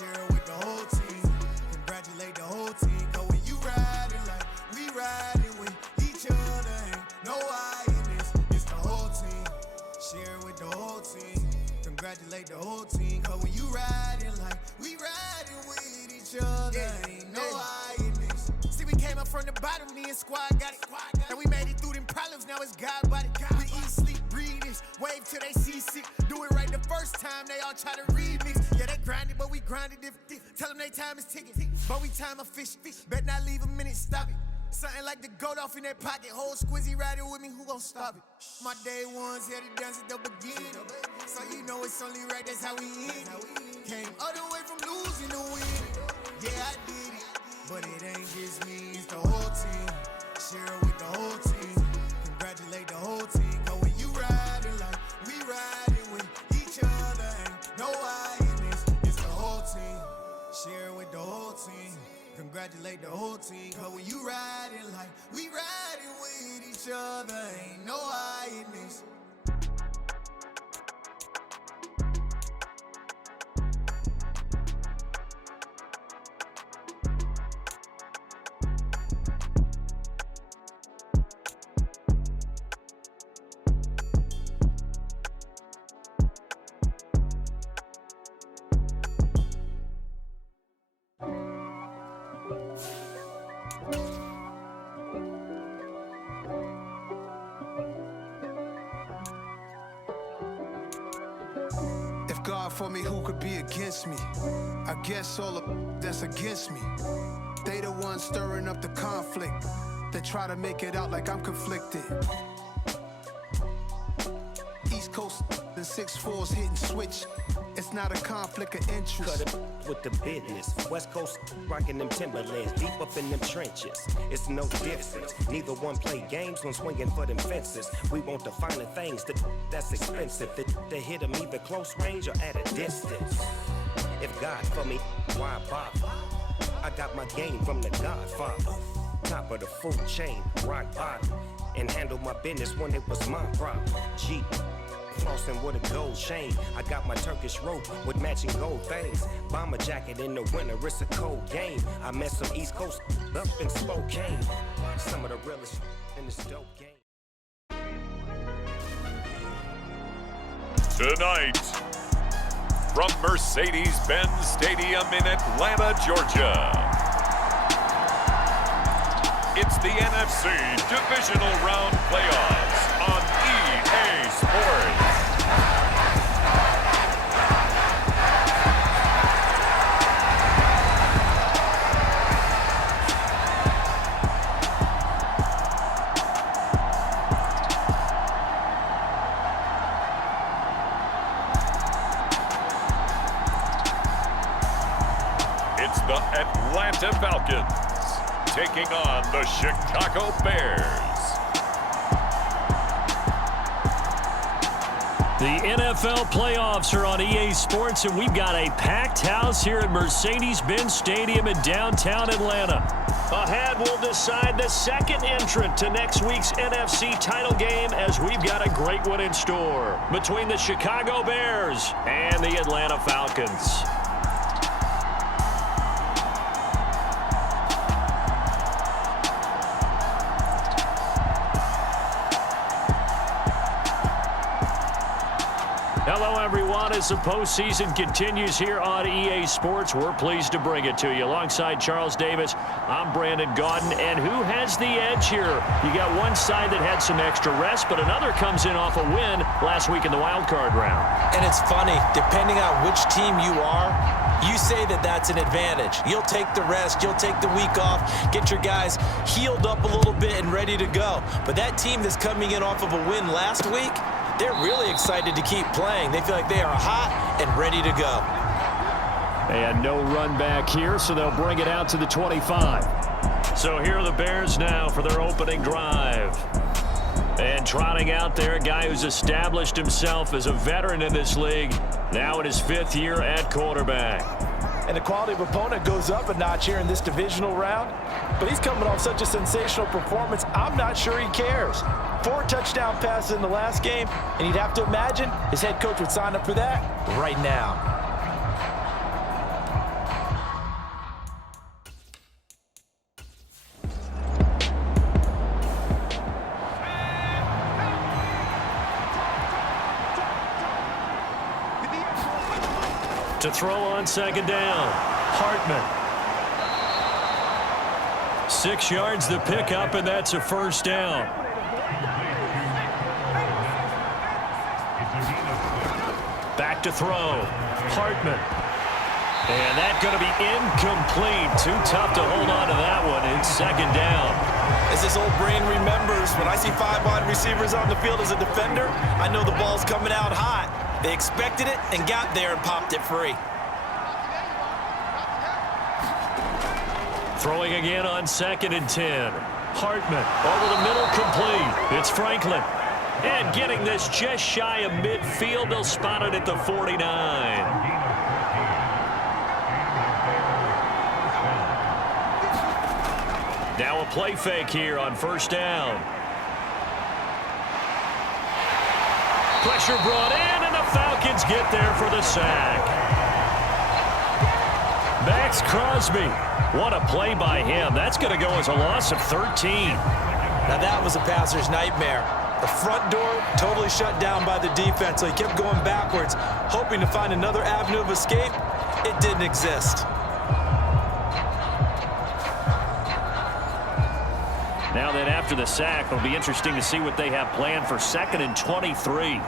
Share it with the whole team. Congratulate the whole team. Cause when you riding like we riding with each other, ain't no I in this. It's the whole team. Share it with the whole team. Congratulate the whole team. Cause when you riding like we riding with each other, ain't no I in this. See, we came up from the bottom, me and squad got it. And we made it through them problems, now it's God body. We eat, sleep, breathe this, wave till they see sick. Do it right the first time, they all try to remix. Yeah, they grinded, but we grinded if tell them they time is ticking. But we time a fish. Bet not leave a minute, stop it. Something like the goat off in that pocket. Whole squizzy riding with me, who gon' stop it? My day ones had to dance at the beginning. So you know it's only right, that's how we end. Came all the way from losing to winning. Yeah, I did it. But it ain't just me, it's the whole team. Share it with the whole team. Congratulate the whole team. Cause when you riding like we riding with each other, ain't no I in this. It's the whole team. Share it with the whole team. Congratulate the whole team. Cause when you riding like we riding with each other, ain't no I in this. If God for me, who could be against me? I guess all the that's against me. They the ones stirring up the conflict. They try to make it out like I'm conflicted. East Coast and 6'4's hitting switch. It's not a conflict of interest. Cut it with the business. West Coast rocking them Timberlands, deep up in them trenches. It's no difference. Neither one play games when swinging for them fences. We want the finer things that's expensive. They hit them either close range or at a distance. If God for me, why bother? I got my game from the Godfather. Top of the food chain, rock bottom. And handle my business when it was my problem. G. Flossing with a gold chain. I got my Turkish rope with matching gold things. Bomber jacket in the winter, it's a cold game. I met some East Coast up in Spokane. Some of the realest in this dope game. Tonight, from Mercedes-Benz Stadium in Atlanta, Georgia, it's the NFC Divisional Round Playoffs on EA Sports. It's the Atlanta Falcons taking on the Chicago Bears. The NFL playoffs are on EA Sports, and we've got a packed house here at Mercedes-Benz Stadium in downtown Atlanta. Ahead, we'll decide the second entrant to next week's NFC title game, as we've got a great one in store between the Chicago Bears and the Atlanta Falcons. Hello, everyone. As the postseason continues here on EA Sports, we're pleased to bring it to you. Alongside Charles Davis, I'm Brandon Gaudin. And who has the edge here? You got one side that had some extra rest, but another comes in off a win last week in the wild card round. And it's funny, depending on which team you are, you say that that's an advantage. You'll take the rest, you'll take the week off, get your guys healed up a little bit and ready to go. But that team that's coming in off of a win last week, they're really excited to keep playing. They feel like they are hot and ready to go. They had no run back here, so they'll bring it out to the 25. So here are the Bears now for their opening drive. And trotting out there, a guy who's established himself as a veteran in this league, now in his 5th year at quarterback. And the quality of opponent goes up a notch here in this divisional round. But he's coming off such a sensational performance, I'm not sure he cares. 4 touchdown passes in the last game, and you'd have to imagine his head coach would sign up for that right now. To throw on second down, Hartman. 6 yards the pickup, and that's a first down. Back to throw, Hartman. And that's going to be incomplete. Too tough to hold on to that one. It's second down. As this old brain remembers, when I see 5 wide receivers on the field as a defender, I know the ball's coming out hot. They expected it and got there and popped it free. Throwing again on 2nd and 10. Hartman over the middle, complete. It's Franklin. And getting this just shy of midfield, they'll spot it at the 49. Now a play fake here on first down. Pressure brought in, and the Falcons get there for the sack. Max Crosby. What a play by him. That's going to go as a loss of 13. Now that was a passer's nightmare. The front door totally shut down by the defense, so he kept going backwards, hoping to find another avenue of escape. It didn't exist. Now then, after the sack, it'll be interesting to see what they have planned for 2nd and 23.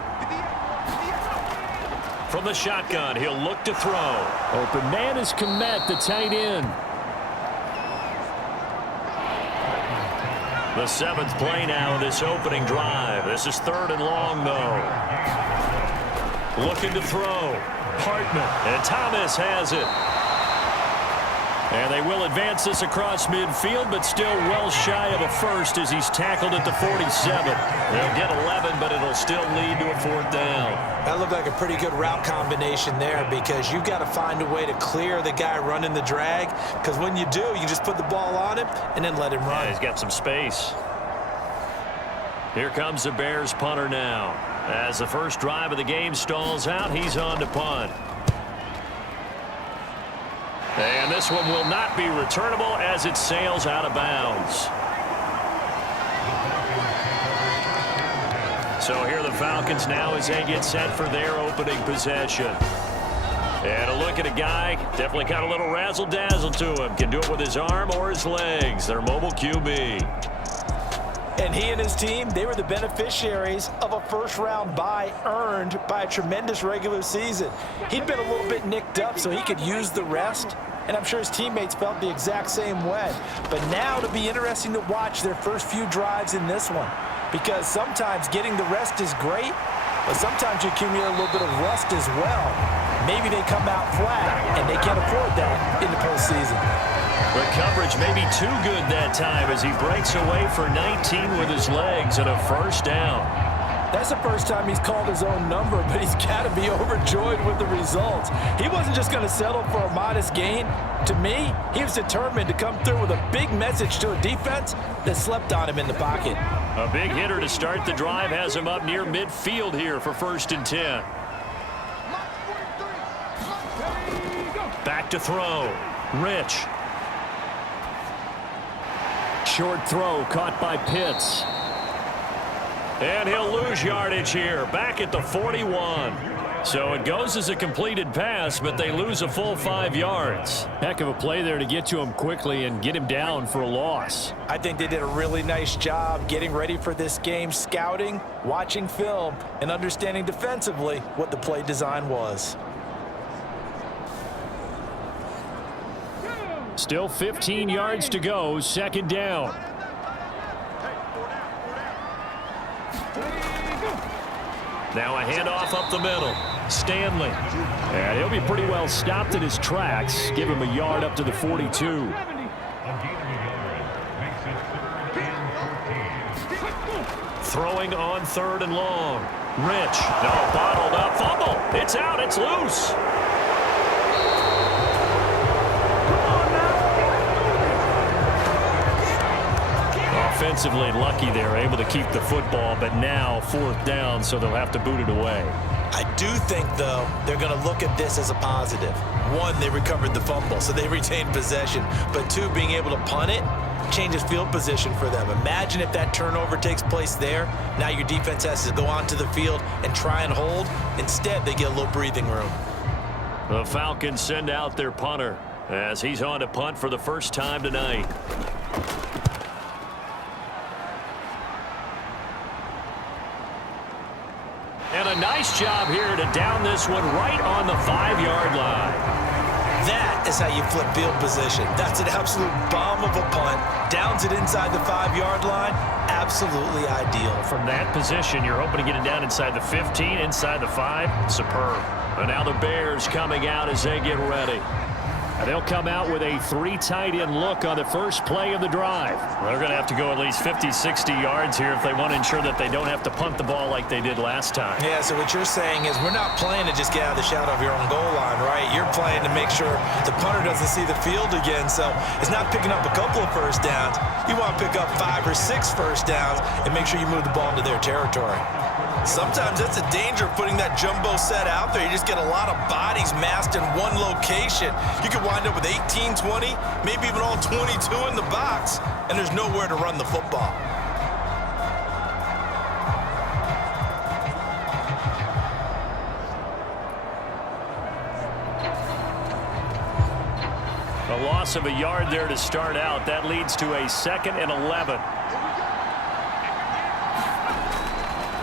From the shotgun, he'll look to throw. Open man is Kmet, the tight end. The 7th play now of this opening drive. This is 3rd and long, though. Looking to throw. Hartman, and Thomas has it. And they will advance this across midfield, but still well shy of a first as he's tackled at the 47. They'll get 11, but it'll still lead to a 4th down. That looked like a pretty good route combination there, because you've got to find a way to clear the guy running the drag, because when you do, you just put the ball on him and then let him run. Yeah, he's got some space. Here comes the Bears punter now. As the first drive of the game stalls out, he's on to punt. And this one will not be returnable as it sails out of bounds. So here are the Falcons now as they get set for their opening possession. And a look at a guy, definitely got a little razzle-dazzle to him. Can do it with his arm or his legs. Their mobile QB. And he and his team, they were the beneficiaries of a first-round bye earned by a tremendous regular season. He'd been a little bit nicked up, so he could use the rest, and I'm sure his teammates felt the exact same way. But now it'll be interesting to watch their first few drives in this one, because sometimes getting the rest is great, but sometimes you accumulate a little bit of rust as well. Maybe they come out flat, and they can't afford that in the postseason. The coverage may be too good that time as he breaks away for 19 with his legs and a first down. That's the first time he's called his own number, but he's got to be overjoyed with the results. He wasn't just going to settle for a modest gain. To me, he was determined to come through with a big message to a defense that slept on him in the pocket. A big hitter to start the drive has him up near midfield here for 1st and 10. Back to throw. Rich. Short throw caught by Pitts. And he'll lose yardage here, back at the 41. So it goes as a completed pass, but they lose a full 5 yards. Heck of a play there to get to him quickly and get him down for a loss. I think they did a really nice job getting ready for this game, scouting, watching film, and understanding defensively what the play design was. Still 15 yards to go, 2nd down. Now a handoff up the middle. Stanley. And he'll be pretty well stopped in his tracks. Give him a yard up to the 42. Throwing on 3rd and long. Rich. No, bottled up. Fumble. It's out. It's loose. Offensively lucky they're able to keep the football, but now 4th down, so they'll have to boot it away. I do think, though, they're going to look at this as a positive. 1, they recovered the fumble, so they retained possession. But 2, being able to punt it changes field position for them. Imagine if that turnover takes place there. Now your defense has to go onto the field and try and hold. Instead, they get a little breathing room. The Falcons send out their punter as he's on to punt for the first time tonight. And a nice job here to down this one right on the 5-yard line. That is how you flip field position. That's an absolute bomb of a punt. Downs it inside the 5-yard line. Absolutely ideal. From that position, you're hoping to get it down inside the 15, inside the 5. Superb. And now the Bears coming out as they get ready. And they'll come out with a 3 tight end look on the first play of the drive. They're going to have to go at least 50, 60 yards here if they want to ensure that they don't have to punt the ball like they did last time. Yeah, so what you're saying is we're not playing to just get out of the shadow of your own goal line, right? You're playing to make sure the punter doesn't see the field again. So it's not picking up a couple of first downs. You want to pick up 5 or 6 first downs and make sure you move the ball into their territory. Sometimes that's a danger of putting that jumbo set out there. You just get a lot of bodies massed in one location. You could wind up with 18, 20, maybe even all 22 in the box, and there's nowhere to run the football. A loss of a yard there to start out. That leads to a 2nd and 11.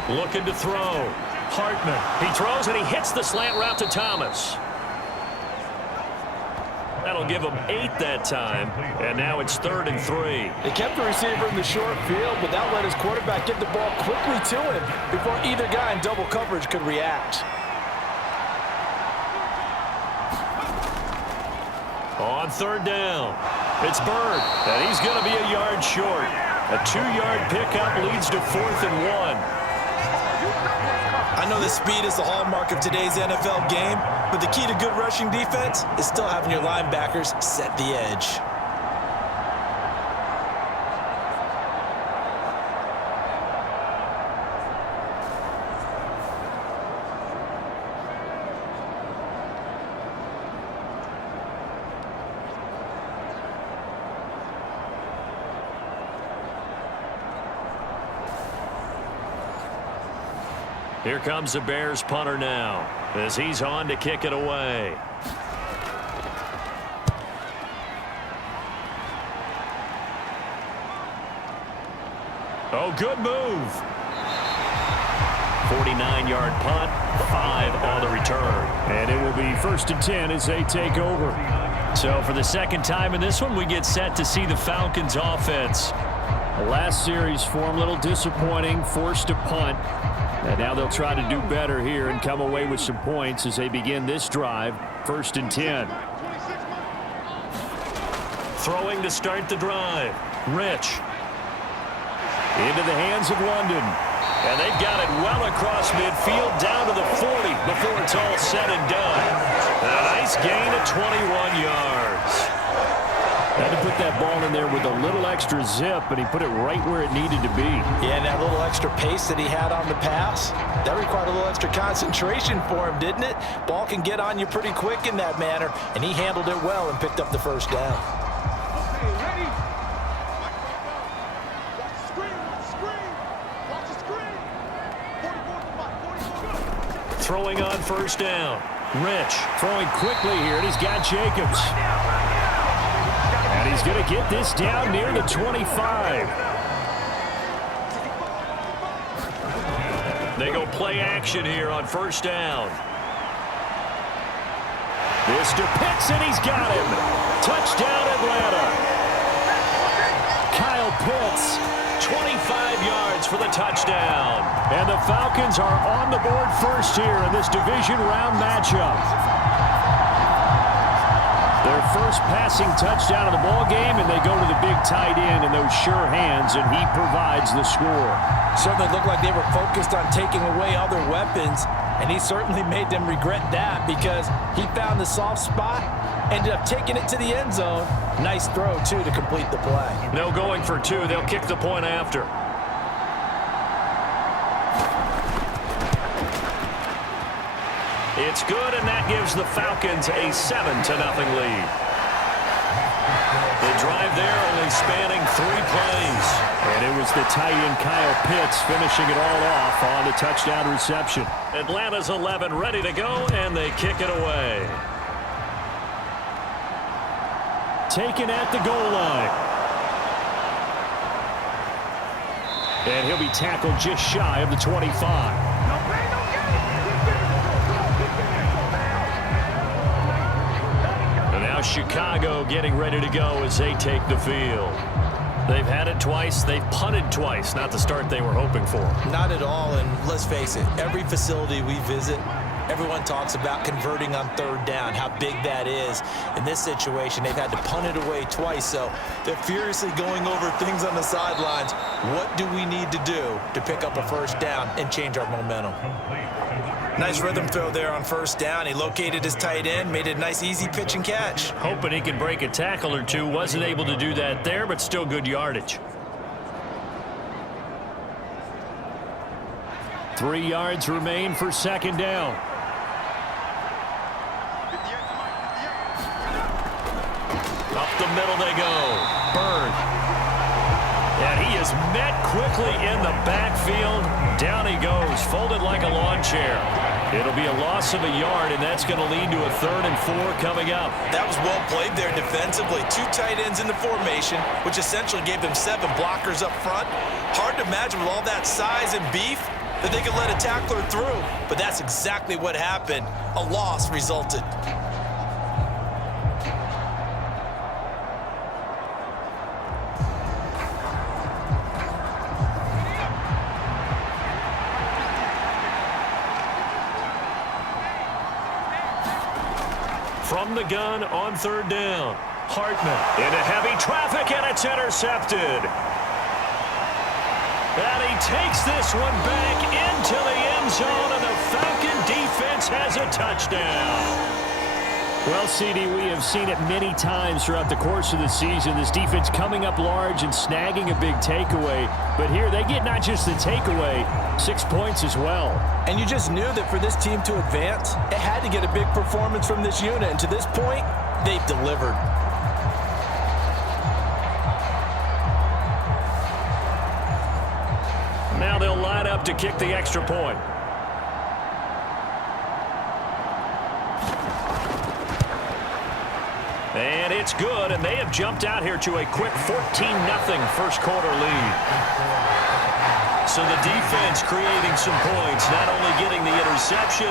Looking to throw. Hartman. He throws and he hits the slant route to Thomas. That'll give him 8 that time. And now it's 3rd and 3. They kept the receiver in the short field, but that let his quarterback get the ball quickly to him before either guy in double coverage could react. On 3rd down, it's Bird, and he's going to be a yard short. A 2-yard pickup leads to 4th and 1. I know that speed is the hallmark of today's NFL game, but the key to good rushing defense is still having your linebackers set the edge. Here comes the Bears punter now as he's on to kick it away. Oh, good move. 49-yard punt, 5 on the return. And it will be 1st and 10 as they take over. So for the second time in this one, we get set to see the Falcons offense. The last series for them, a little disappointing, forced to punt. And now they'll try to do better here and come away with some points as they begin this drive. 1st and 10. Throwing to start the drive. Rich. Into the hands of London. And they've got it well across midfield down to the 40 before it's all said and done. A nice gain of 21 yards. Had to put that ball in there with a little extra zip, and he put it right where it needed to be. Yeah, and that little extra pace that he had on the pass, that required a little extra concentration for him, didn't it? Ball can get on you pretty quick in that manner, and he handled it well and picked up the first down. Okay, ready? Watch the screen, watch the screen. Watch the screen. 44. Throwing on 1st down. Rich throwing quickly here, and he's got Jacobs. And he's going to get this down near the 25. They go play action here on 1st down. This to Pitts, and he's got him. Touchdown, Atlanta. Kyle Pitts, 25 yards for the touchdown. And the Falcons are on the board first here in this division round matchup. Their first passing touchdown of the ball game, and they go to the big tight end in those sure hands, and he provides the score. Certainly looked like they were focused on taking away other weapons, and he certainly made them regret that because he found the soft spot, ended up taking it to the end zone. Nice throw, too, to complete the play. No going for 2. They'll kick the point after. It's good, and that gives the Falcons a 7-0 lead. The drive there only spanning 3 plays. And it was the tight end Kyle Pitts finishing it all off on the touchdown reception. Atlanta's 11 ready to go, and they kick it away. taken at the goal line. And he'll be tackled just shy of the 25. And now Chicago getting ready to go as they take the field. They've had it twice. They've punted twice. Not the start they were hoping for. Not at all, and let's face it, every facility we visit, everyone talks about converting on third down, how big that is. In this situation, they've had to punt it away twice, so they're furiously going over things on the sidelines. What do we need to do to pick up a first down and change our momentum? Nice rhythm throw there on first down. He located his tight end, made it a nice, easy pitch and catch. Hoping he could break a tackle or two. Wasn't able to do that there, but still good yardage. 3 yards remain for second down. Up the middle they go. Bird. And he is met quickly in the backfield. Down he goes, folded like a lawn chair. It'll be a loss of a yard, and that's going to lead to a 3rd and 4 coming up. That was well played there defensively. 2 tight ends in the formation, which essentially gave them 7 blockers up front. Hard to imagine with all that size and beef that they could let a tackler through. But that's exactly what happened. A loss resulted. From the gun on 3rd down. Hartman into heavy traffic, and it's intercepted. And he takes this one back into the end zone, and the Falcon defense has a touchdown. Well, CD, we have seen it many times throughout the course of the season. This defense coming up large and snagging a big takeaway. But here they get not just the takeaway, 6 points as well. And you just knew that for this team to advance, it had to get a big performance from this unit. And to this point, they've delivered. Now they'll line up to kick the extra point. And it's good, and they have jumped out here to a quick 14-0 first quarter lead. So the defense creating some points, not only getting the interception,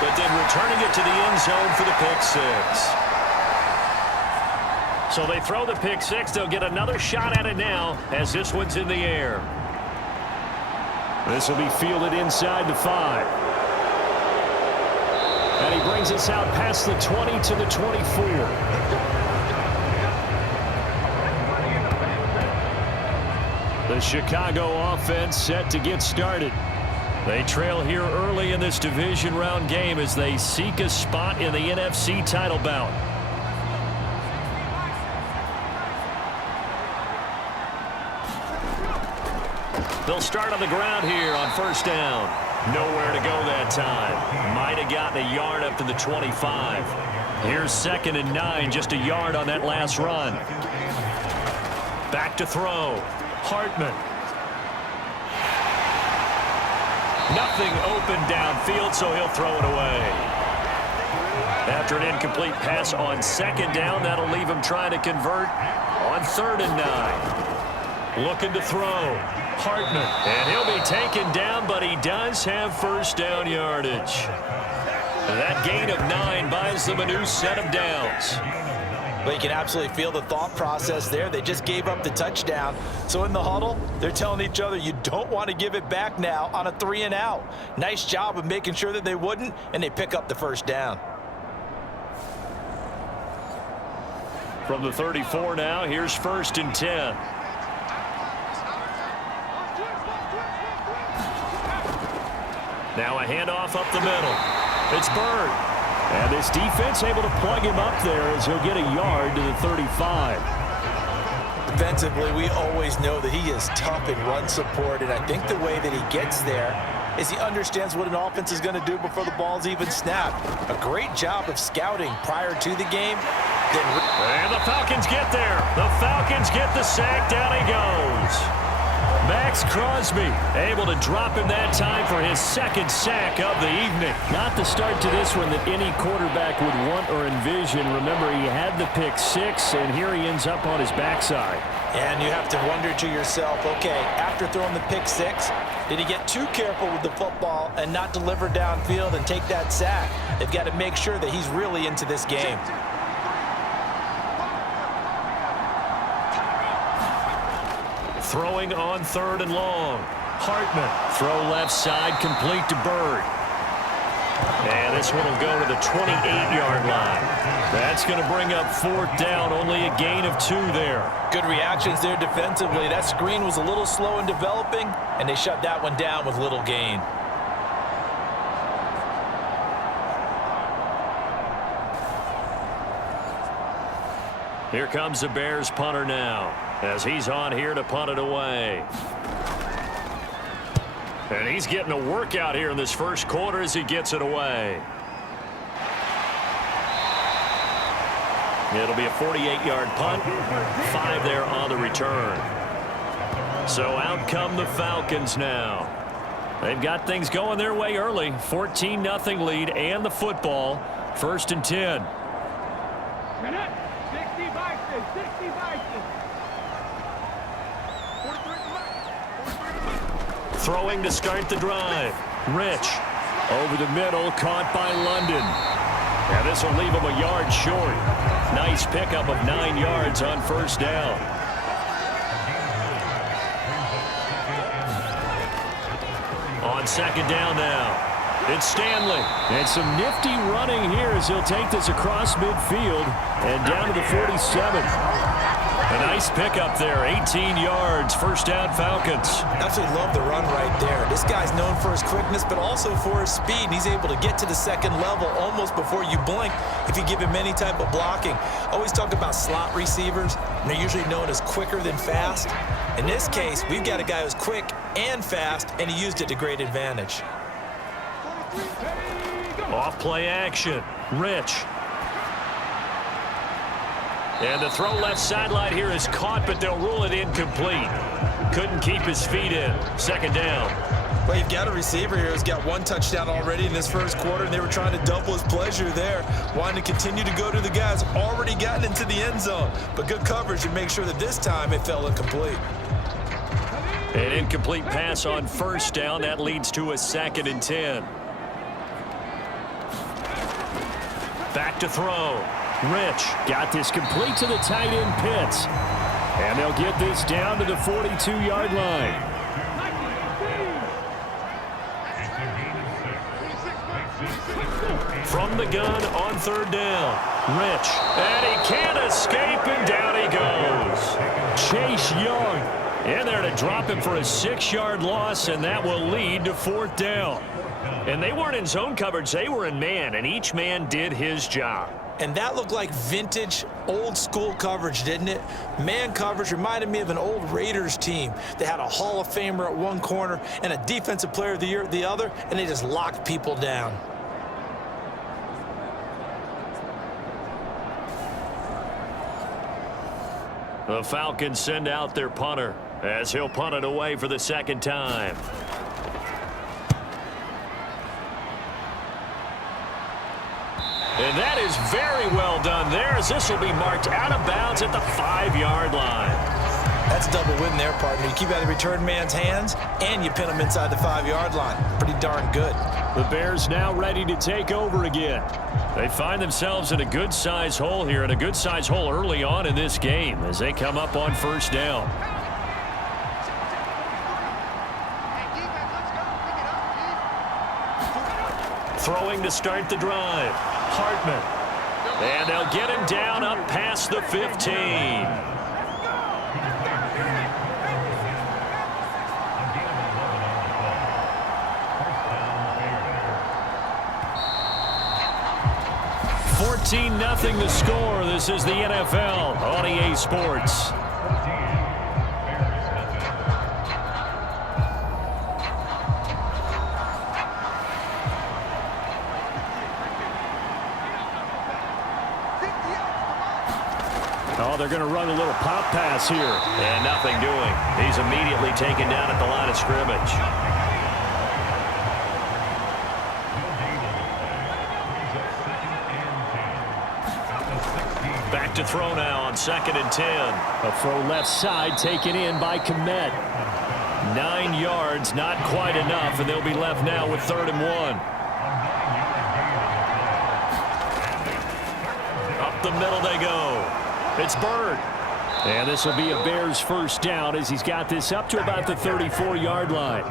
but then returning it to the end zone for the pick six. So they throw the pick six. They'll get another shot at it now as this one's in the air. This will be fielded inside the 5. And he brings us out past the 20 to the 24. The Chicago offense set to get started. They trail here early in this division round game as they seek a spot in the NFC title bout. They'll start on the ground here on first down. Nowhere to go that time. Might have gotten a yard up to the 25. Here's 2nd and 9, just a yard on that last run. Back to throw. Hartman. Nothing open downfield, so he'll throw it away. After an incomplete pass on 2nd down, that'll leave him trying to convert on 3rd and 9. Looking to throw. Hartman, and he'll be taken down, but he does have first down yardage. And that gain of 9 buys them a new set of downs. Well, you can absolutely feel the thought process there. They just gave up the touchdown. So in the huddle, they're telling each other, you don't want to give it back now on a 3-and-out. Nice job of making sure that they wouldn't, and they pick up the first down. From the 34 now, here's 1st and 10. Now a handoff up the middle. It's Bird. And this defense able to plug him up there as he'll get a yard to the 35. Defensively, we always know that he is tough in run support, and I think the way that he gets there is he understands what an offense is going to do before the ball's even snapped. A great job of scouting prior to the game. And the Falcons get there. The Falcons get the sack. Down he goes. Max Crosby able to drop him that time for his second sack of the evening. Not the start to this one that any quarterback would want or envision. Remember, he had the pick six, and here he ends up on his backside. And you have to wonder to yourself, okay, after throwing the pick six, did he get too careful with the football and not deliver downfield and take that sack? They've got to make sure that he's really into this game. Throwing on 3rd and long. Hartman, throw left side, complete to Bird. And this one will go to the 28-yard line. That's going to bring up 4th down, only a gain of 2 there. Good reactions there defensively. That screen was a little slow in developing, and they shut that one down with little gain. Here comes the Bears punter now, as he's on here to punt it away. And he's getting a workout here in this first quarter as he gets it away. It'll be a 48-yard punt, 5 there on the return. So out come the Falcons now. They've got things going their way early. 14-0 lead and the football. 1st and 10. Throwing to start the drive. Rich over the middle, caught by London. And this will leave him a yard short. Nice pickup of 9 yards on 1st down. On 2nd down now, it's Stanley. And some nifty running here as he'll take this across midfield and down to the 47. A nice pickup there, 18 yards, 1st down Falcons. Absolutely love the run right there. This guy's known for his quickness, but also for his speed. And he's able to get to the 2nd level almost before you blink if you give him any type of blocking. Always talk about slot receivers, and they're usually known as quicker than fast. In this case, we've got a guy who's quick and fast, and he used it to great advantage. Off play action, Rich. And the throw left sideline here is caught, but they'll rule it incomplete. Couldn't keep his feet in. 2nd down. Well, you've got a receiver here who's got 1 touchdown already in this first quarter, and they were trying to double his pleasure there, wanting to continue to go to the guys already gotten into the end zone. But good coverage to make sure that this time it fell incomplete. An incomplete pass on 1st down. That leads to a 2nd and 10. Back to throw. Rich got this complete to the tight end Pitts. And they'll get this down to the 42-yard line. From the gun on 3rd down. Rich. And he can't escape, and down he goes. Chase Young in there to drop him for a 6-yard loss, and that will lead to 4th down. And they weren't in zone coverage. They were in man, and each man did his job. And that looked like vintage, old-school coverage, didn't it? Man coverage reminded me of an old Raiders team. They had a Hall of Famer at one corner and a Defensive Player of the Year at the other, and they just locked people down. The Falcons send out their punter as he'll punt it away for the 2nd time. And that is very well done there, as this will be marked out of bounds at the 5-yard line. That's a double win there, partner. You keep out of the return man's hands, and you pin him inside the 5-yard line. Pretty darn good. The Bears now ready to take over again. They find themselves in a good-sized hole here, and a good-sized hole early on in this game as they come up on 1st down. Throwing to start the drive. Hartman. And they'll get him down up past the 15. Nothing the score. This is the NFL on EA Sports. Oh, they're going to run a little pop pass here. And nothing doing. He's immediately taken down at the line of scrimmage. Back to throw now on 2nd and 10. A throw left side taken in by Kmet. 9 yards, not quite enough, and they'll be left now with 3rd and 1. Up the middle they go. It's Bird. And this will be a Bears first down as he's got this up to about the 34-yard line.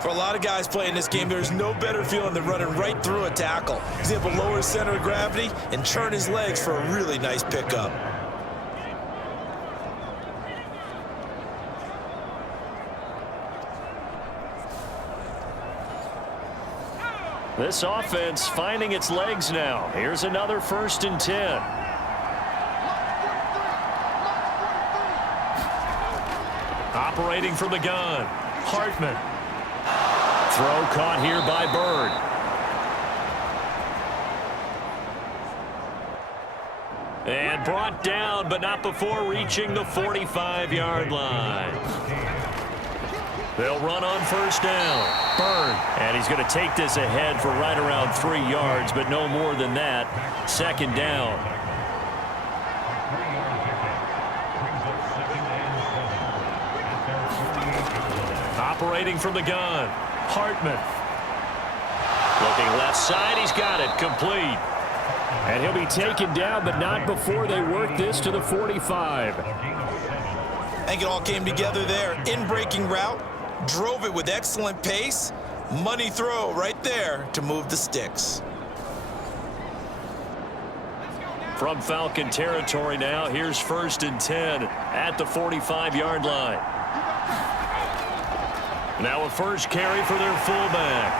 For a lot of guys playing this game, there's no better feeling than running right through a tackle. He's able to lower his center of gravity and churn his legs for a really nice pickup. This offense finding its legs now. Here's another 1st and 10. Operating from the gun, Hartman. Throw caught here by Bird. And brought down, but not before reaching the 45-yard line. They'll run on 1st down. Bird. And he's going to take this ahead for right around 3 yards, but no more than that. 2nd down. Operating from the gun, Hartman. Looking left side, he's got it, complete. And he'll be taken down, but not before they work this to the 45. I think it all came together there. In-breaking route, drove it with excellent pace. Money throw right there to move the sticks. From Falcon territory now, here's 1st and 10 at the 45-yard line. Now a first carry for their fullback.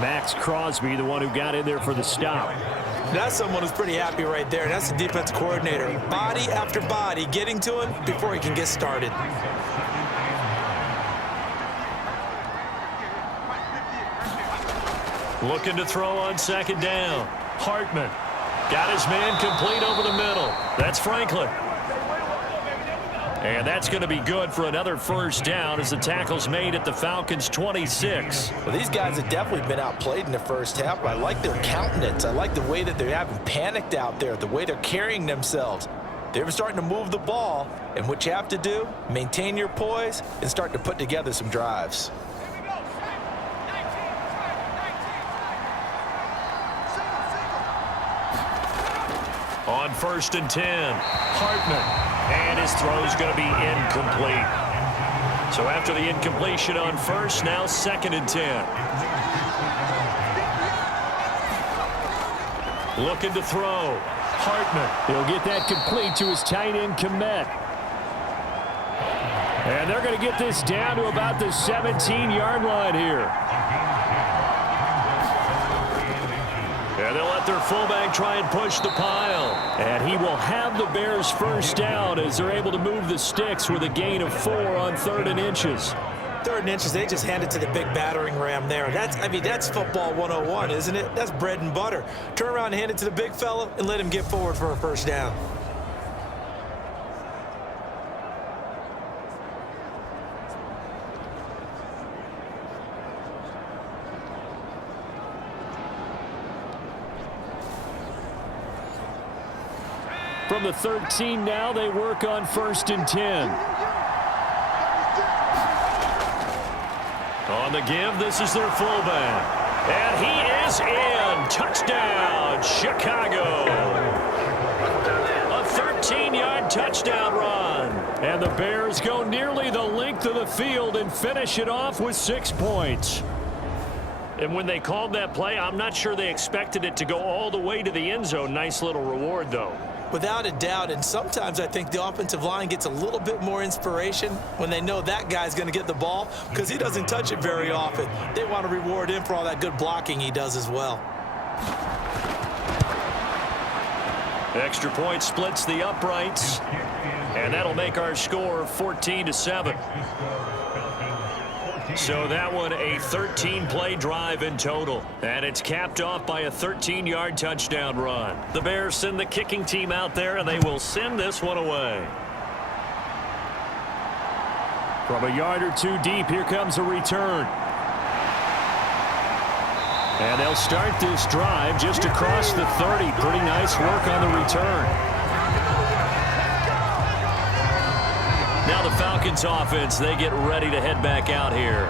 Max Crosby, the one who got in there for the stop. That's someone who's pretty happy right there. That's the defense coordinator. Body after body getting to him before he can get started. Looking to throw on 2nd down. Hartman got his man complete over the middle. That's Franklin. And that's going to be good for another 1st down as the tackle's made at the Falcons' 26. Well, these guys have definitely been outplayed in the first half, but I like their countenance. I like the way that they haven't panicked out there, the way they're carrying themselves. They're starting to move the ball, and what you have to do, maintain your poise and start to put together some drives. On 1st and 10, Hartman. And his throw's going to be incomplete. So after the incompletion on 1st, now 2nd and 10. Looking to throw. Hartman. He'll get that complete to his tight end, Kmet. And they're going to get this down to about the 17-yard line here. And they'll let their fullback try and push the pile. And he will have the Bears first down as they're able to move the sticks with a gain of 4 on 3rd and inches. 3rd and inches, they just hand it to the big battering ram there. That's football 101, isn't it? That's bread and butter. Turn around and hand it to the big fella and let him get forward for a 1st down. From the 13 now, they work on 1st and 10. On the give, this is their fullback. And he is in. Touchdown, Chicago. A 13-yard touchdown run. And the Bears go nearly the length of the field and finish it off with 6 points. And when they called that play, I'm not sure they expected it to go all the way to the end zone. Nice little reward, though. Without a doubt, and sometimes I think the offensive line gets a little bit more inspiration when they know that guy's going to get the ball because he doesn't touch it very often. They want to reward him for all that good blocking he does as well. Extra point splits the uprights, and that'll make our score 14-7. So that one a 13-play drive in total. And it's capped off by a 13-yard touchdown run. The Bears send the kicking team out there, and they will send this one away. From a yard or two deep, here comes a return. And they'll start this drive just across the 30. Pretty nice work on the return. Now the Falcons offense, they get ready to head back out here.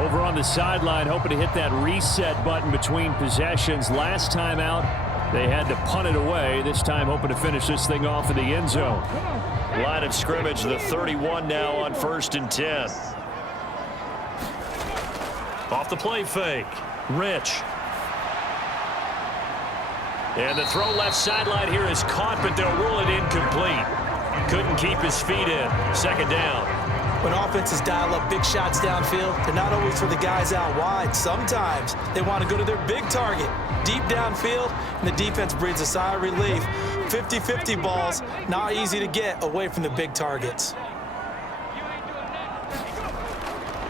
Over on the sideline, hoping to hit that reset button between possessions. Last time out, they had to punt it away. This time hoping to finish this thing off in the end zone. Line of scrimmage, the 31 now on 1st and 10. Off the play fake. Rich. And the throw left sideline here is caught, but they'll rule it incomplete. Couldn't keep his feet in. 2nd down. When offenses dial up big shots downfield, they're not always for the guys out wide. Sometimes they want to go to their big target, deep downfield, and the defense breathes a sigh of relief. 50-50 balls, not easy to get away from the big targets.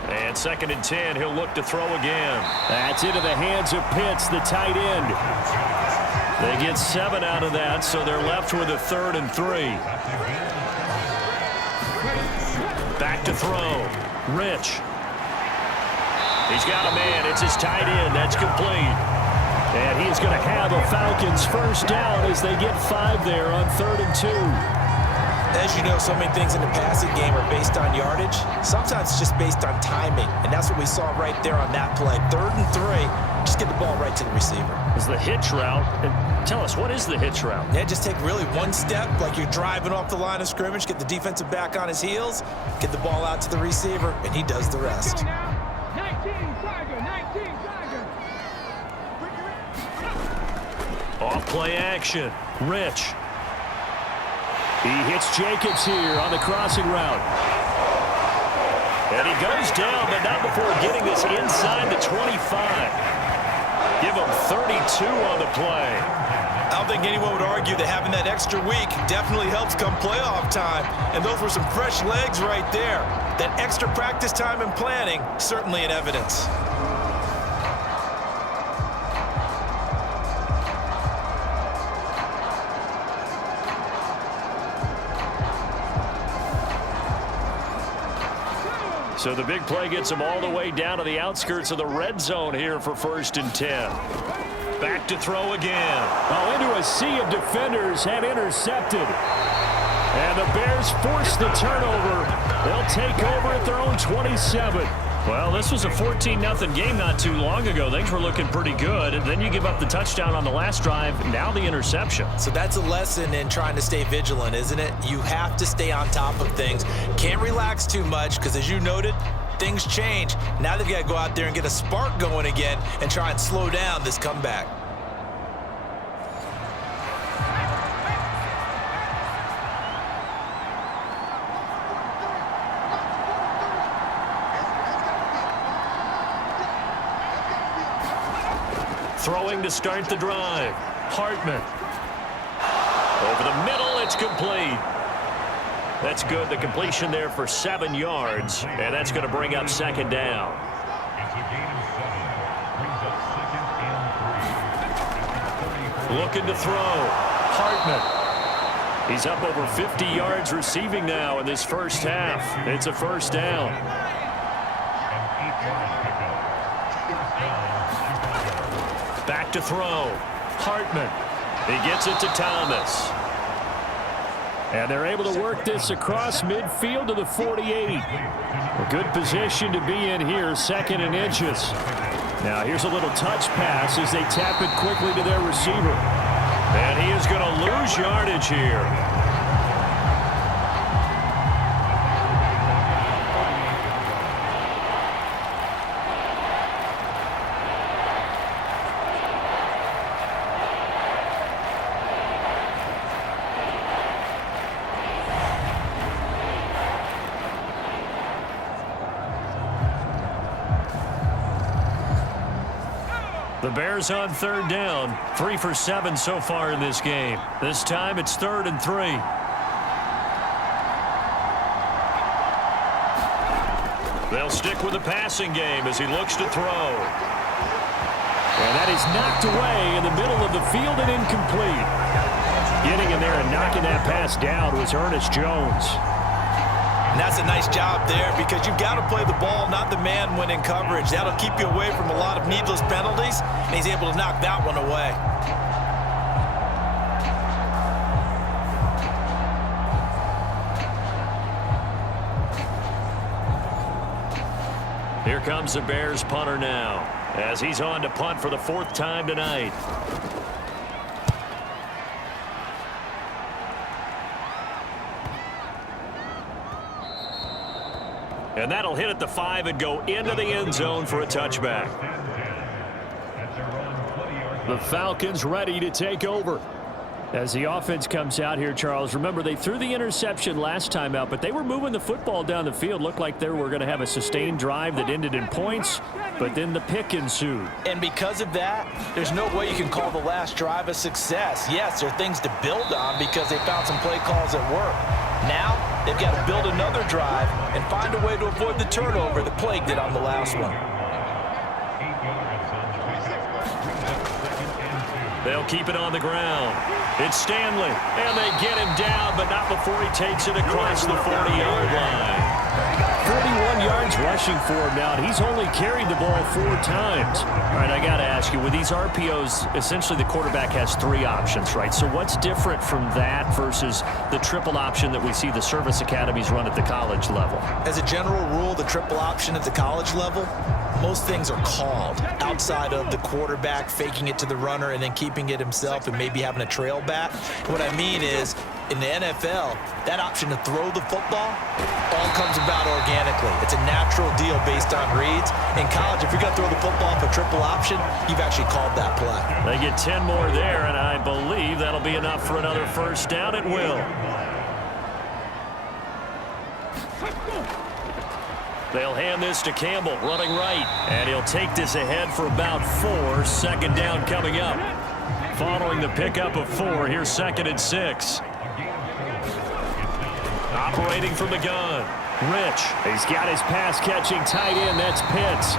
And 2nd and 10, he'll look to throw again. That's into the hands of Pitts, the tight end. They get 7 out of that, so they're left with a 3rd and 3. Back to throw. Rich. He's got a man. It's his tight end. That's complete. And he's going to have a Falcons first down as they get 5 there on 3rd and 2. As you know, so many things in the passing game are based on yardage. Sometimes it's just based on timing, and that's what we saw right there on that play. 3rd and 3, just get the ball right to the receiver. Is the hitch route. And tell us, what is the hitch route? Yeah, just take really one step, like you're driving off the line of scrimmage, get the defensive back on his heels, get the ball out to the receiver, and he does the rest. 19 Tiger. Off play action. Rich. He hits Jacobs here on the crossing route. And he goes down, but not before getting this inside the 25. Give him 32 on the play. I don't think anyone would argue that having that extra week definitely helps come playoff time. And those were some fresh legs right there. That extra practice time and planning, certainly in evidence. So the big play gets them all the way down to the outskirts of the red zone here for 1st and 10. Back to throw again. Oh, into a sea of defenders and intercepted. And the Bears force the turnover. They'll take over at their own 27. Well, this was a 14-0 game not too long ago. Things were looking pretty good. And then you give up the touchdown on the last drive. Now the interception. So that's a lesson in trying to stay vigilant, isn't it? You have to stay on top of things. Can't relax too much because, as you noted, things change. Now they've got to go out there and get a spark going again and try and slow down this comeback. Throwing to start the drive. Hartman. Over the middle, it's complete. That's good. The completion there for 7 yards. And that's going to bring up 2nd down. Looking to throw. Hartman. He's up over 50 yards receiving now in this first half. It's a first down. Back to throw. Hartman. He gets it to Thomas. And they're able to work this across midfield to the 48. A good position to be in here, 2nd and inches. Now here's a little touch pass as they tap it quickly to their receiver. And he is going to lose yardage here. The Bears on 3rd down, 3 for 7 so far in this game. This time it's 3rd and 3. They'll stick with the passing game as he looks to throw. And that is knocked away in the middle of the field and incomplete. Getting in there and knocking that pass down was Ernest Jones. And that's a nice job there because you've got to play the ball, not the man when in coverage. That'll keep you away from a lot of needless penalties, and he's able to knock that one away. Here comes the Bears punter now as he's on to punt for the 4th time tonight. And that'll hit at the 5 and go into the end zone for a touchback. The Falcons ready to take over. As the offense comes out here, Charles, remember they threw the interception last time out, but they were moving the football down the field. Looked like they were going to have a sustained drive that ended in points, but then the pick ensued. And because of that, there's no way you can call the last drive a success. Yes, there are things to build on because they found some play calls that work. Now, they've got to build another drive and find a way to avoid the turnover that plagued it on the last one. They'll keep it on the ground. It's Stanley, and they get him down, but not before he takes it across the 40-yard line. 41 yards rushing for him now, and he's only carried the ball 4 times. All right, I got to ask you, with these RPOs, essentially the quarterback has 3 options, right? So what's different from that versus the triple option that we see the service academies run at the college level? As a general rule, the triple option at the college level, most things are called outside of the quarterback faking it to the runner and then keeping it himself and maybe having a trail back. What I mean is, in the NFL, that option to throw the football all comes about organically. It's a natural deal based on reads. In college, if you're going to throw the football for triple option, you've actually called that play. They get 10 more there, and I believe that'll be enough for another first down. It will. They'll hand this to Campbell, running right. And he'll take this ahead for about 4. Second down coming up. Following the pickup of 4, here's 2nd and 6. Operating from the gun. Rich. He's got his pass-catching tight end. That's Pitts.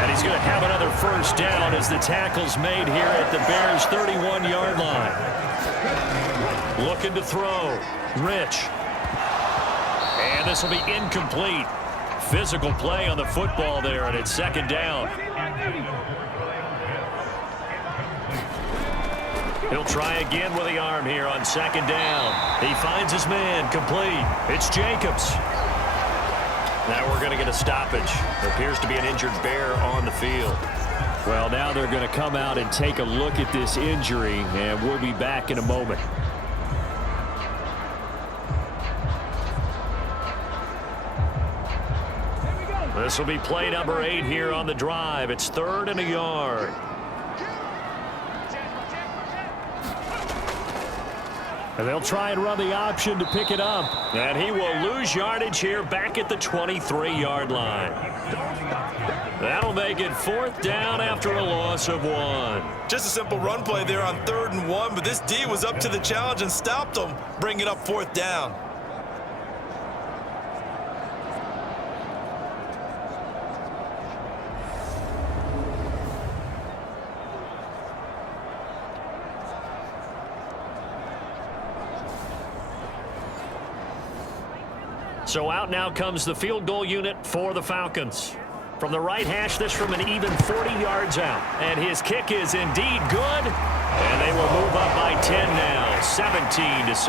And he's going to have another first down as the tackle's made here at the Bears' 31-yard line. Looking to throw. Rich. And this will be incomplete. Physical play on the football there, and it's 2nd down. He'll try again with the arm here on 2nd down. He finds his man, complete. It's Jacobs. Now we're going to get a stoppage. There appears to be an injured Bear on the field. Well, now they're going to come out and take a look at this injury, and we'll be back in a moment. This will be play number 8 here on the drive. It's 3rd and a yard. And they'll try and run the option to pick it up. And he will lose yardage here back at the 23-yard line. That'll make it 4th down after a loss of 1. Just a simple run play there on 3rd and 1, but this D was up to the challenge and stopped them, bringing up 4th down. So out now comes the field goal unit for the Falcons. From the right hash, this from an even 40 yards out. And his kick is indeed good. And they will move up by 10 now, 17-7.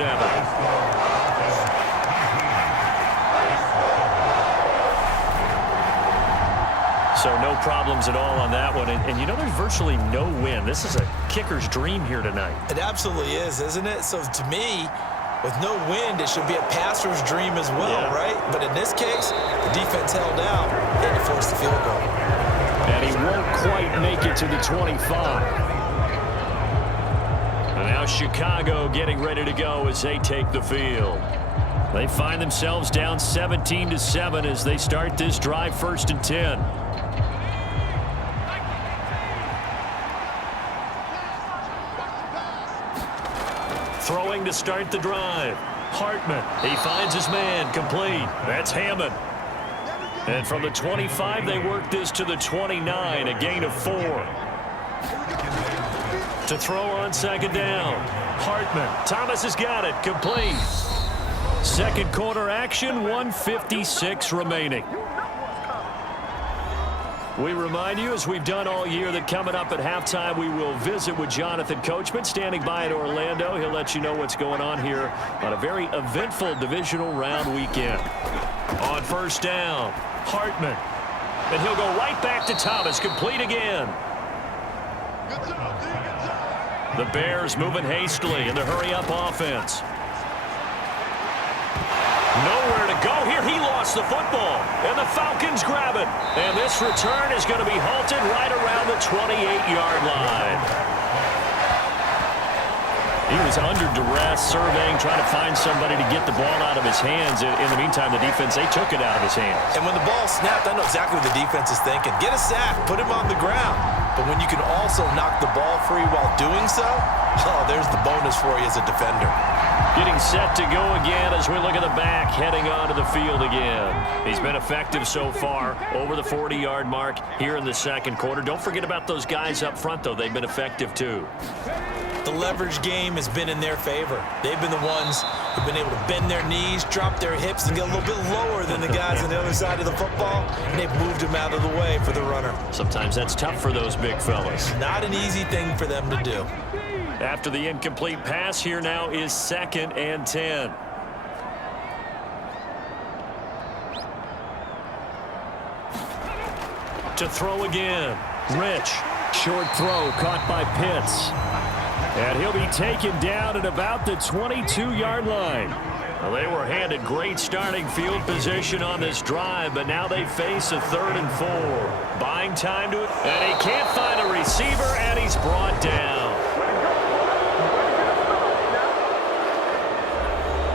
So no problems at all on that one. And you know, there's virtually no wind. This is a kicker's dream here tonight. It absolutely is, isn't it? So to me, with no wind, it should be a passer's dream as well, right? But in this case, the defense held out and it forced the field goal. And he won't quite make it to the 25. And now Chicago getting ready to go as they take the field. They find themselves down 17-7 as they start this drive, 1st and 10. Throwing to start the drive. Hartman. He finds his man, complete. That's Hammond. And from the 25, they work this to the 29, a gain of 4. To throw on second down. Hartman. Thomas has got it. Complete. Second quarter action, 1:56 remaining. We remind you, as we've done all year, that coming up at halftime, we will visit with Jonathan Coachman, standing by in Orlando. He'll let you know what's going on here on a very eventful divisional round weekend. On first down, Hartman. And he'll go right back to Thomas, complete again. The Bears moving hastily in the hurry-up offense. Nowhere to go here. He lost the football, and the Falcons grab it. And this return is going to be halted right around the 28-yard line. He was under duress, surveying, trying to find somebody to get the ball out of his hands. In the meantime, the defense, they took it out of his hands. And when the ball snapped, I know exactly what the defense is thinking. Get a sack, put him on the ground. But when you can also knock the ball free while doing so, oh, there's the bonus for you as a defender. Getting set to go again as we look at the back, heading onto the field again. He's been effective so far, over the 40-yard mark here in the second quarter. Don't forget about those guys up front, though. They've been effective, too. The leverage game has been in their favor. They've been the ones who've been able to bend their knees, drop their hips, and get a little bit lower than the guys on the other side of the football, and they've moved them out of the way for the runner. Sometimes that's tough for those big fellas. Not an easy thing for them to do. After the incomplete pass, here now is 2nd and 10. To throw again. Rich. Short throw caught by Pitts. And he'll be taken down at about the 22-yard line. Well, they were handed great starting field position on this drive, but now they face a 3rd and 4. Buying time to it, and he can't find a receiver, and he's brought down.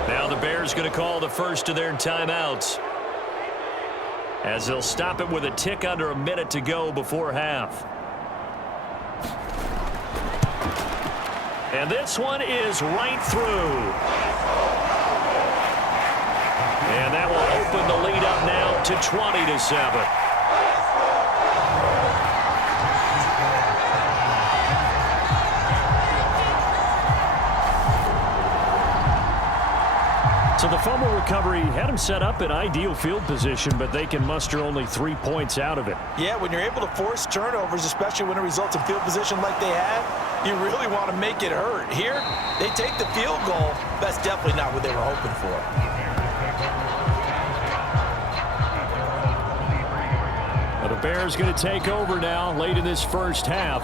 Now the Bears going to call the first of their timeouts, as they'll stop it with a tick under a minute to go before half. And this one is right through. And that will open the lead up now to 20-7. So the fumble recovery had him set up in ideal field position, but they can muster only 3 points out of it. Yeah, when you're able to force turnovers, especially when it results in field position like they had, you really want to make it hurt. Here, they take the field goal. That's definitely not what they were hoping for. Well, the Bears going to take over now late in this first half.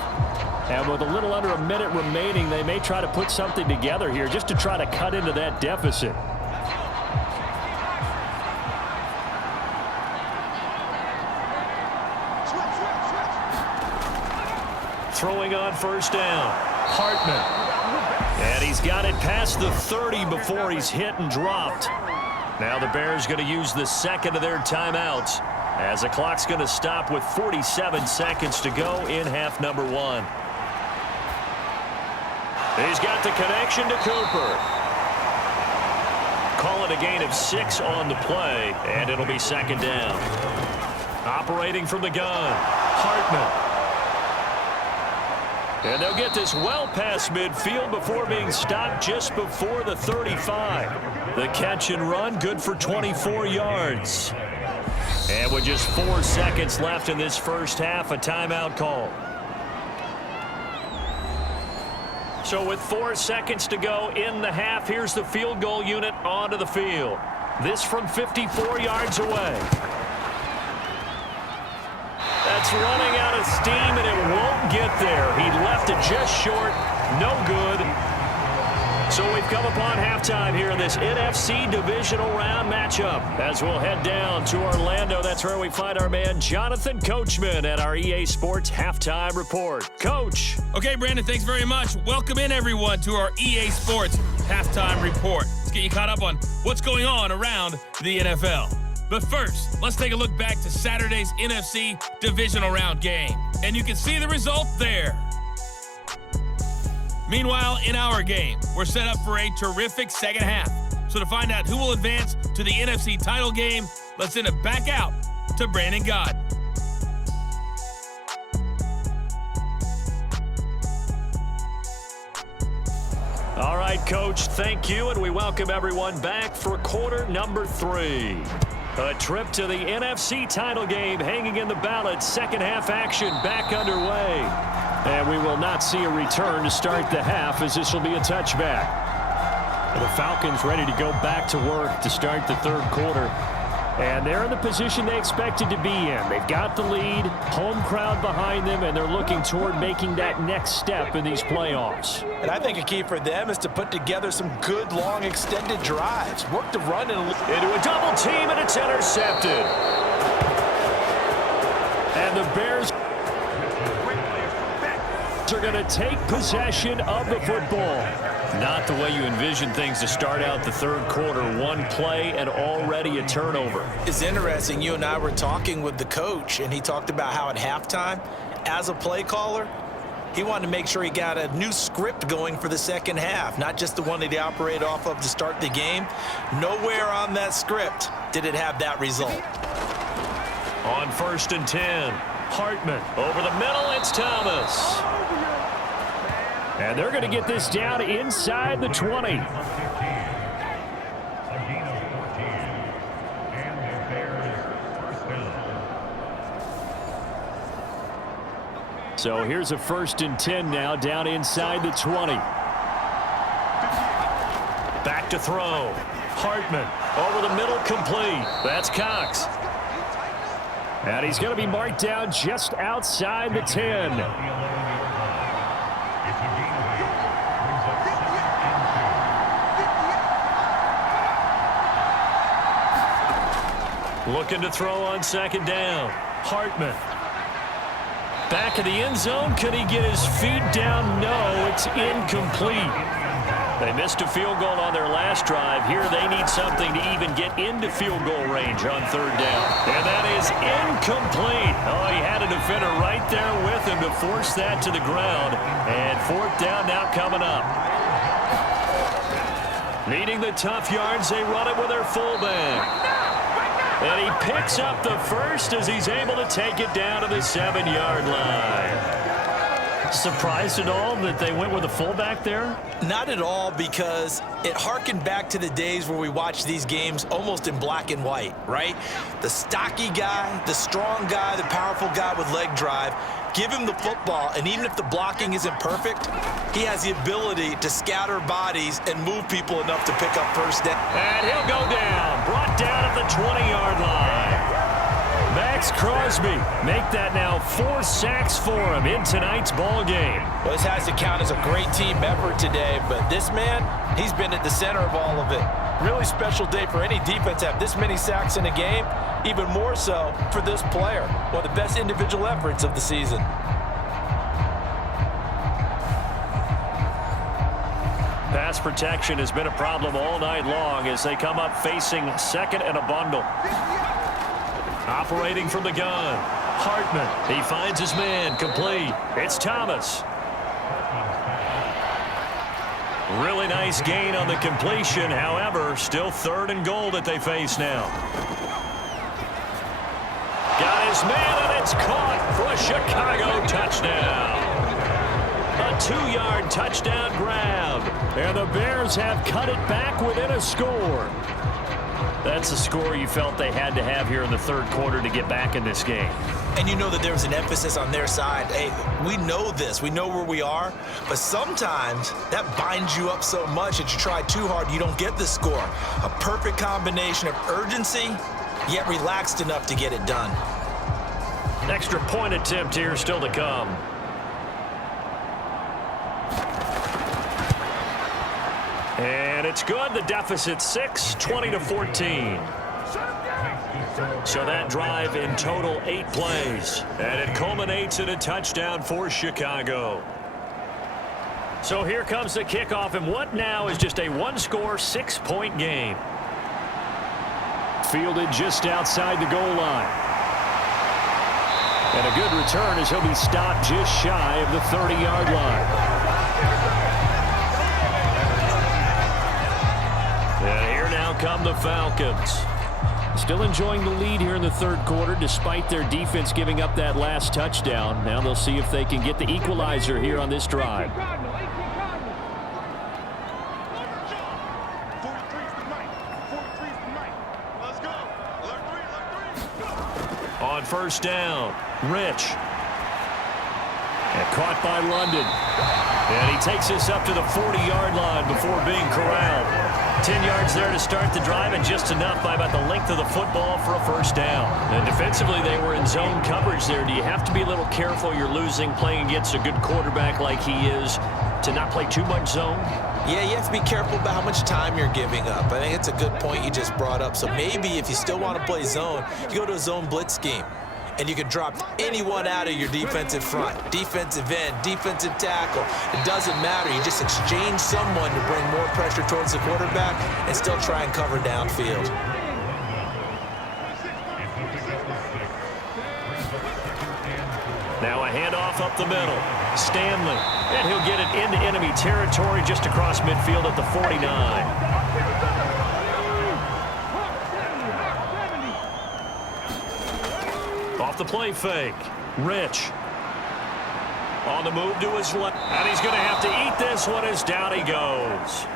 And with a little under a minute remaining, they may try to put something together here just to try to cut into that deficit. Throwing on first down, Hartman. And he's got it past the 30 before he's hit and dropped. Now the Bears going to use the second of their timeouts, as the clock's going to stop with 47 seconds to go in half number 1. He's got the connection to Cooper. Call it a gain of 6 on the play, and it'll be second down. Operating from the gun, Hartman. And they'll get this well past midfield before being stopped just before the 35. The catch and run, good for 24 yards. And with just 4 seconds left in this first half, a timeout call. So with 4 seconds to go in the half, here's the field goal unit onto the field. This from 54 yards away. That's running out of steam, and it won't get there. He left it just short. No good. So we've come upon halftime here in this NFC Divisional Round matchup. As we'll head down to Orlando, that's where we find our man Jonathan Coachman at our EA Sports Halftime Report. Coach. Okay, Brandon, thanks very much. Welcome in, everyone, to our EA Sports Halftime Report. Let's get you caught up on what's going on around the NFL. But first, let's take a look back to Saturday's NFC Divisional Round game. And you can see the result there. Meanwhile, in our game, we're set up for a terrific second half. So to find out who will advance to the NFC title game, let's send it back out to Brandon Godden. All right, Coach, thank you, and we welcome everyone back for quarter number 3. A trip to the NFC title game hanging in the balance. Second half action back underway. And we will not see a return to start the half, as this will be a touchback. The Falcons ready to go back to work to start the third quarter. And they're in the position they expected to be in. They've got the lead, home crowd behind them, and they're looking toward making that next step in these playoffs. And I think a key for them is to put together some good, long, extended drives. Work the run into a double team, and it's intercepted. And the Bears are going to take possession of the football. Not the way you envision things to start out the third quarter. One play and already a turnover. It's interesting. You and I were talking with the coach, and he talked about how at halftime, as a play caller, he wanted to make sure he got a new script going for the second half, not just the one that he operated off of to start the game. Nowhere on that script did it have that result. On 1st and 10, Hartman over the middle. It's Thomas. And they're going to get this down inside the 20. So here's a 1st and 10 now, down inside the 20. Back to throw. Hartman over the middle, complete. That's Cox. And he's going to be marked down just outside the 10. Looking to throw on 2nd down. Hartman. Back of the end zone. Could he get his feet down? No, it's incomplete. They missed a field goal on their last drive. Here they need something to even get into field goal range on 3rd down. And that is incomplete. Oh, he had a defender right there with him to force that to the ground. And 4th down now coming up. Needing the tough yards, they run it with their fullback. And he picks up the first as he's able to take it down to the 7-yard line. Surprised at all that they went with a fullback there? Not at all, because it harkened back to the days where we watched these games almost in black and white, right? The stocky guy, the strong guy, the powerful guy with leg drive. Give him the football, and even if the blocking isn't perfect, he has the ability to scatter bodies and move people enough to pick up 1st down. And he'll go down, brought down at the 20-yard line. Max Crosby make that now 4 sacks for him in tonight's ball game. Well, this has to count as a great team effort today, but this man, he's been at the center of all of it. Really special day for any defense to have this many sacks in a game, even more so for this player. One of the best individual efforts of the season. Pass protection has been a problem all night long as they come up facing 2nd and a bundle. Operating from the gun. Hartman. He finds his man. Complete. It's Thomas. Really nice gain on the completion. However, still 3rd and goal that they face now. Got his man, and it's caught for a Chicago touchdown. A 2-yard touchdown grab. And the Bears have cut it back within a score. That's a score you felt they had to have here in the third quarter to get back in this game. And you know that there was an emphasis on their side. Hey, we know this. We know where we are. But sometimes that binds you up so much that you try too hard, you don't get the score. A perfect combination of urgency, yet relaxed enough to get it done. An extra point attempt here still to come. And it's good. The deficit 6, 20-14. So that drive in total 8 plays. And it culminates in a touchdown for Chicago. So here comes the kickoff, and what now is just a 1-score, 6-point game. Fielded just outside the goal line. And a good return as he'll be stopped just shy of the 30-yard line. And here now come the Falcons. Still enjoying the lead here in the third quarter despite their defense giving up that last touchdown. Now they'll see if they can get the equalizer here on this drive. On first down, Rich. And caught by London. And he takes us up to the 40-yard line before being corralled. 10 yards there to start the drive, and just enough by about the length of the football for a first down. And defensively, they were in zone coverage there. Do you have to be a little careful you're losing playing against a good quarterback like he is to not play too much zone? Yeah, you have to be careful about how much time you're giving up. I think it's a good point you just brought up. So maybe if you still want to play zone, you go to a zone blitz scheme. And you can drop anyone out of your defensive front, defensive end, defensive tackle. It doesn't matter. You just exchange someone to bring more pressure towards the quarterback and still try and cover downfield. Now a handoff up the middle. Stanley. And he'll get it into enemy territory just across midfield at the 49. Off the play fake. Rich. On the move to his left. And he's going to have to eat this one as down he goes.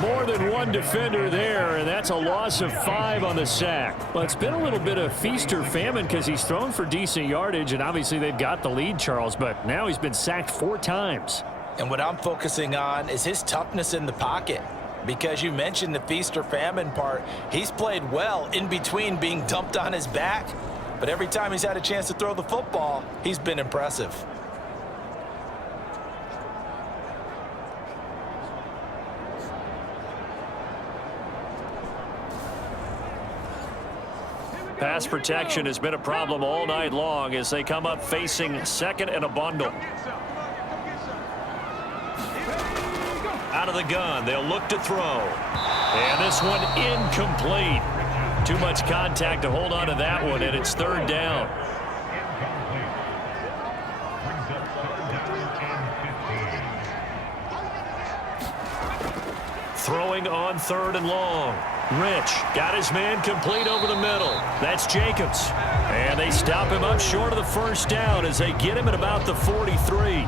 More than one defender there, and that's a loss of 5 on the sack. Well, it's been a little bit of feast or famine because he's thrown for decent yardage, and obviously they've got the lead, Charles, but now he's been sacked 4 times. And what I'm focusing on is his toughness in the pocket. Because you mentioned the feast or famine part, he's played well in between being dumped on his back. But every time he's had a chance to throw the football, he's been impressive. Pass protection has been a problem all night long as they come up facing second and a bundle. Out of the gun, they'll look to throw. And this one incomplete. Too much contact to hold on to that one, and it's third down. Throwing on third and long. Rich got his man complete over the middle. That's Jacobs. And they stop him up short of the first down as they get him at about the 43.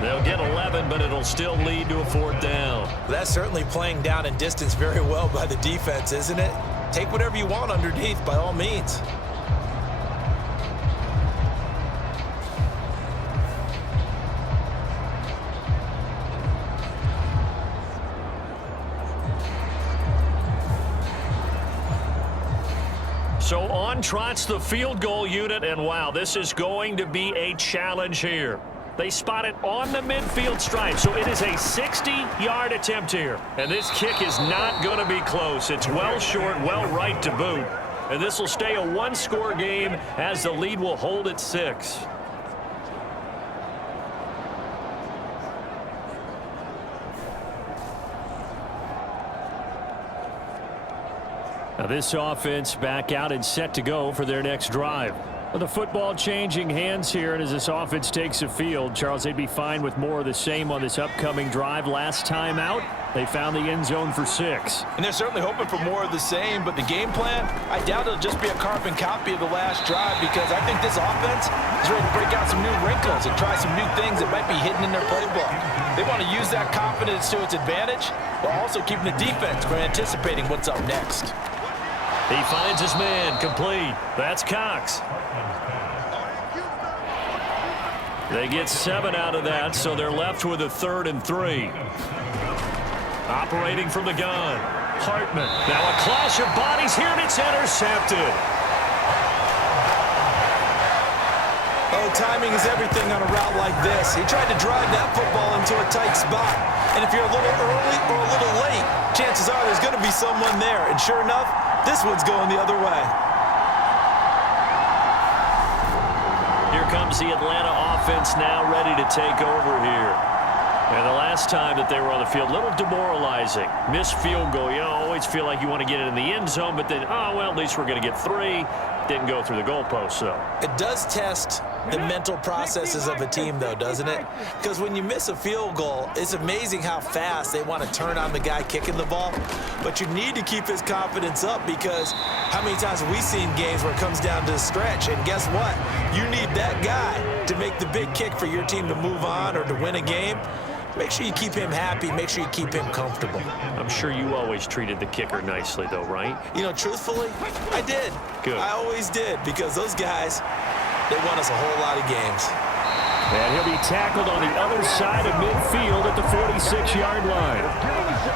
They'll get 11, but it'll still lead to a fourth down. That's certainly playing down in distance very well by the defense, isn't it? Take whatever you want underneath, by all means. So on trots the field goal unit, and wow, this is going to be a challenge here. They spot it on the midfield stripe, so it is a 60-yard attempt here. And this kick is not going to be close. It's well short, well right to boot. And this will stay a one-score game as the lead will hold at 6. Now this offense back out and set to go for their next drive. Well, the football changing hands here, and as this offense takes the field, Charles, they'd be fine with more of the same on this upcoming drive. Last time out, they found the end zone for 6. And they're certainly hoping for more of the same, but the game plan, I doubt it'll just be a carbon copy of the last drive, because I think this offense is ready to break out some new wrinkles and try some new things that might be hidden in their playbook. They want to use that confidence to its advantage, while also keeping the defense from anticipating what's up next. He finds his man complete. That's Cox. They get 7 out of that, so they're left with a 3rd and 3. Operating from the gun. Hartman. Now a clash of bodies here, and it's intercepted. Oh, timing is everything on a route like this. He tried to drive that football into a tight spot. And if you're a little early or a little late, chances are there's going to be someone there. And sure enough, this one's going the other way. Here comes the Atlanta offense now ready to take over here. And the last last time that they were on the field. A little demoralizing. Missed field goal. You always feel like you want to get it in the end zone, but then, oh, well, at least we're going to get 3. Didn't go through the goalpost, though. It does test the mental processes of a team, though, doesn't it? Because when you miss a field goal, it's amazing how fast they want to turn on the guy kicking the ball. But you need to keep his confidence up, because how many times have we seen games where it comes down to the stretch? And guess what? You need that guy to make the big kick for your team to move on or to win a game. Make sure you keep him happy. Make sure you keep him comfortable. I'm sure you always treated the kicker nicely, though, right? You know, truthfully, I did. Good. I always did, because those guys, they won us a whole lot of games. And he'll be tackled on the other side of midfield at the 46-yard line.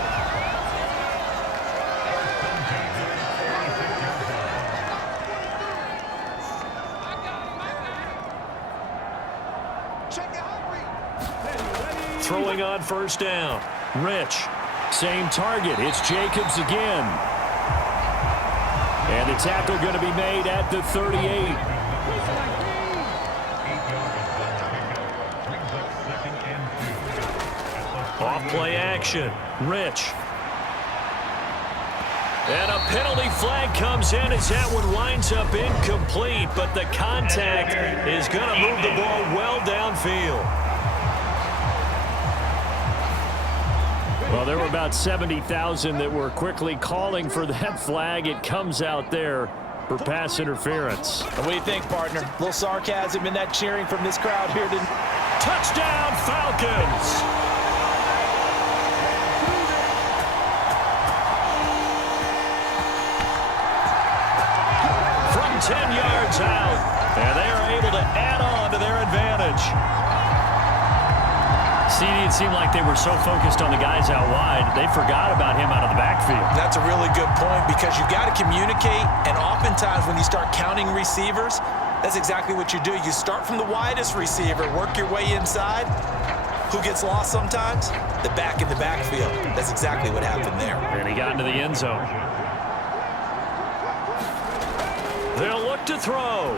Throwing on first down. Rich. Same target. It's Jacobs again. And the tackle going to be made at the 38. Off play action. Rich. And a penalty flag comes in as that one winds up incomplete, but the contact is going to move the ball well downfield. Well, there were about 70,000 that were quickly calling for that flag. It comes out there for pass interference. What do you think, partner? A little sarcasm in that cheering from this crowd here today. Touchdown, Falcons! From 10 yards out, and they are able to add on to their advantage. It seemed like they were so focused on the guys out wide, they forgot about him out of the backfield. That's a really good point, because you got to communicate, and oftentimes when you start counting receivers, that's exactly what you do. You start from the widest receiver, work your way inside. Who gets lost sometimes? The back in the backfield. That's exactly what happened there. And he got into the end zone. They'll look to throw.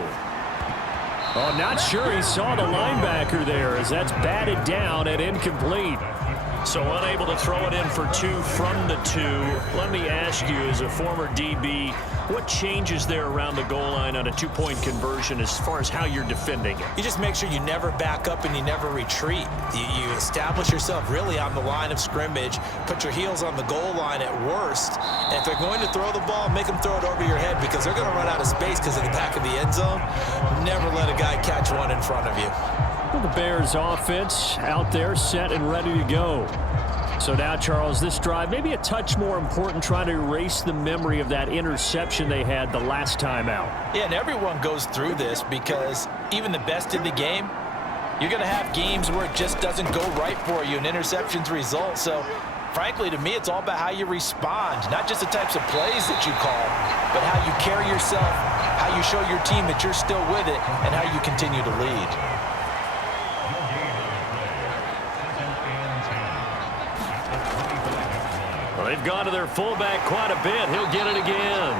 Oh, not sure he saw the linebacker there, as that's batted down and incomplete. So unable to throw it in for 2 from the 2. Let me ask you, as a former DB, what changes there around the goal line on a 2-point conversion as far as how you're defending it? You just make sure you never back up and you never retreat. You establish yourself really on the line of scrimmage, put your heels on the goal line at worst, and if they're going to throw the ball, make them throw it over your head, because they're going to run out of space because of the back of the end zone. Never let a guy catch one in front of you. Well, the Bears offense out there set and ready to go. So now, Charles, this drive maybe a touch more important, trying to erase the memory of that interception they had the last time out. Yeah, and everyone goes through this, because even the best in the game, you're going to have games where it just doesn't go right for you and interceptions result. So, frankly, to me, it's all about how you respond, not just the types of plays that you call, but how you carry yourself, how you show your team that you're still with it, and how you continue to lead. Well, they've gone to their fullback quite a bit. He'll get it again.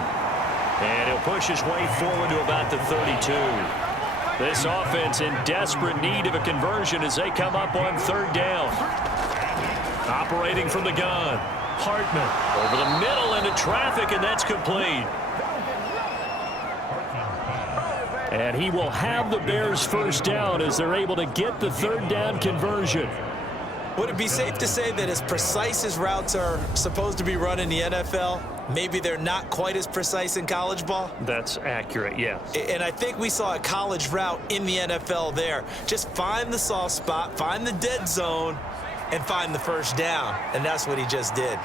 And he'll push his way forward to about the 32. This offense in desperate need of a conversion as they come up on 3rd down. Operating from the gun. Hartman over the middle into traffic, and that's complete. And he will have the Bears first down as they're able to get the 3rd down conversion. Would it be safe to say that as precise as routes are supposed to be run in the NFL, maybe they're not quite as precise in college ball? That's accurate, yes. And I think we saw a college route in the NFL there. Just find the soft spot, find the dead zone, and find the first down. And that's what he just did.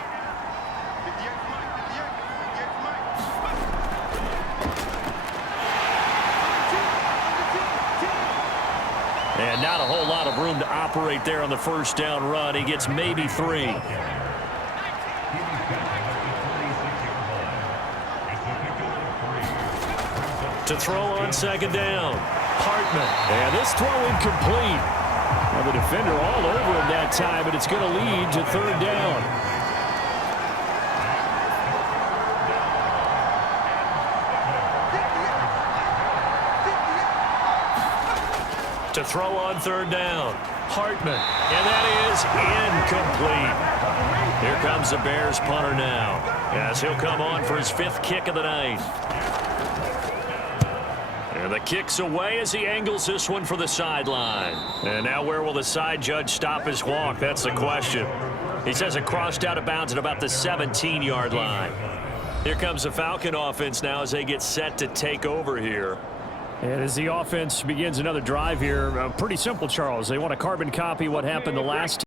And not a whole lot of room to operate there on the first down run. He gets maybe 3. To throw on 2nd down. Hartman. And this throw incomplete. Well, the defender all over him that time, but it's going to lead to 3rd down. To throw on 3rd down. Hartman. And that is is incomplete. Here comes the Bears punter now, as he'll come on for his 5th kick of the night. And the kick's away as he angles this one for the sideline. And now where will the side judge stop his walk? That's the question. He says it crossed out of bounds at about the 17-yard line. Here comes the Falcon offense now as they get set to take over here. And as the offense begins another drive here, pretty simple, Charles. They want to carbon copy what happened the last